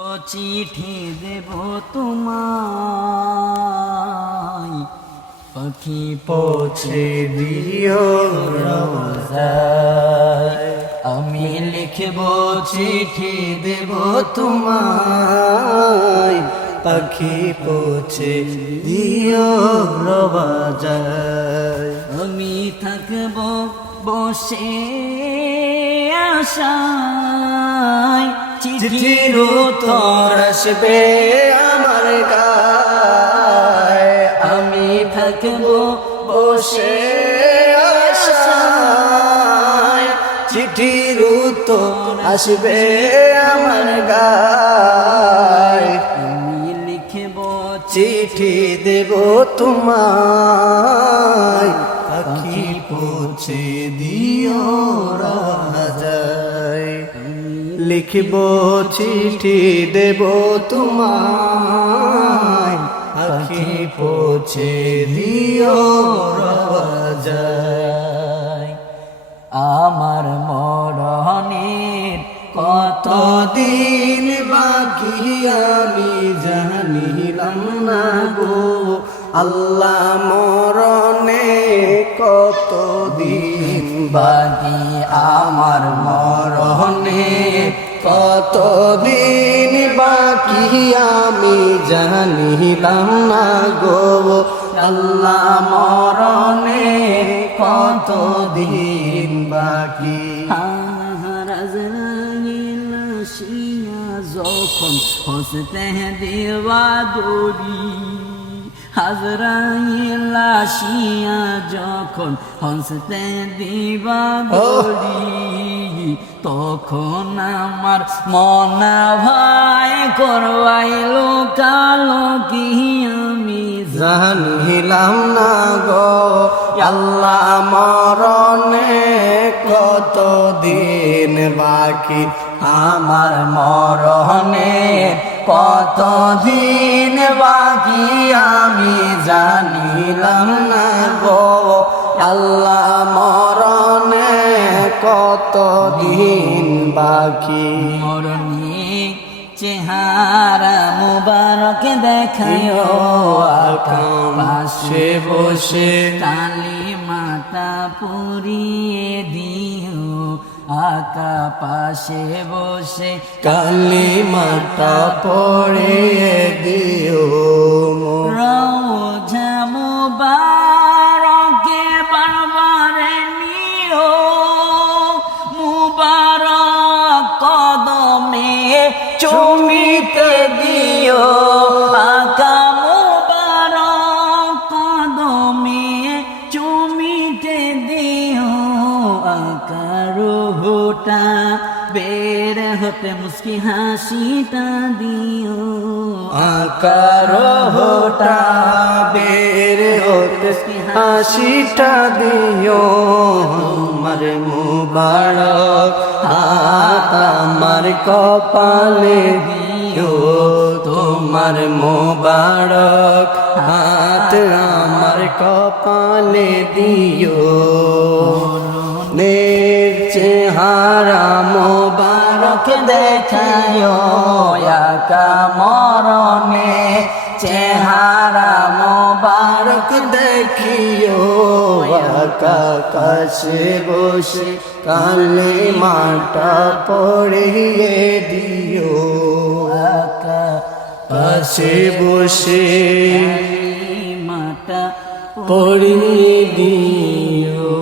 চিঠি দেব তোমায়, পাখি পৌঁছে দিও রোজায়। আমি লিখব চিঠি দেব তোমায়, পাখি পৌঁছে দিও রোজায়। আমি থাকব বসে আশায়, চিঠির উত্তর আসবে আমার গায়। আমি থাকব বসে আশায়, চিঠির উত্তর আসবে আমার গায়। আমি লিখব চিঠি দেব তোমায়, পাখি পৌঁছে দিও রোজায়। লিখব চিঠি দেব তোমায়, পাখি পৌঁছে দিও রোজায়। আমার মরণের কতদিন বাকি আমি জানিলাম না গো আল্লাহ, মরণে কতদিন বাকি আমার মরণে কতদিন বাকি আমি জানিলাম না গো আল্লাহ, মরণে কতদিন বাকি। যখন হসতে দেওয়া দড়ি, আজরাইল আসিয়া যখন হসতে দিবা দড়ি, তখন আমার মনা ভাই করবাইল কালো কি আমি জানিলাম না গো আল্লাহ, মরণে কতদিন বাকি আমার মরণে কতদিন বাকি আমি জানিলাম না গো আল্লাহ, মরণে কতদিন বাকি। মরণে চেহারা মুবারক দেখায়ো আকা পাশে বসে, কালী মাতা পুরিয়ে দিও আকা পাশে বসে, কালী মাতা পড়িয়ে দিও। রওজা মুবারকে বারবারে নিও, মুবারক কদমে চুমিতে দিও আকা, মুবারক কদমে চুমিতে দিও আকা। রুহটা বের হতে মুস্কি হাসিটা দিও আকা, রুহটা বের হতে হাসিটা দিও। তোমার মুবারক হাত আমার কপালে দিও, তোমার মুবারক হাত আমার কপালে দিও। চেহারা মোবারক দেখায়ো আকা মরণে, চেহারা মোবারক দেখিও আকা কাছে বসে, কালে মাটা পড়িয়ে দিও আকা কাছে বসে, মাটা পড়িয়ে দিও।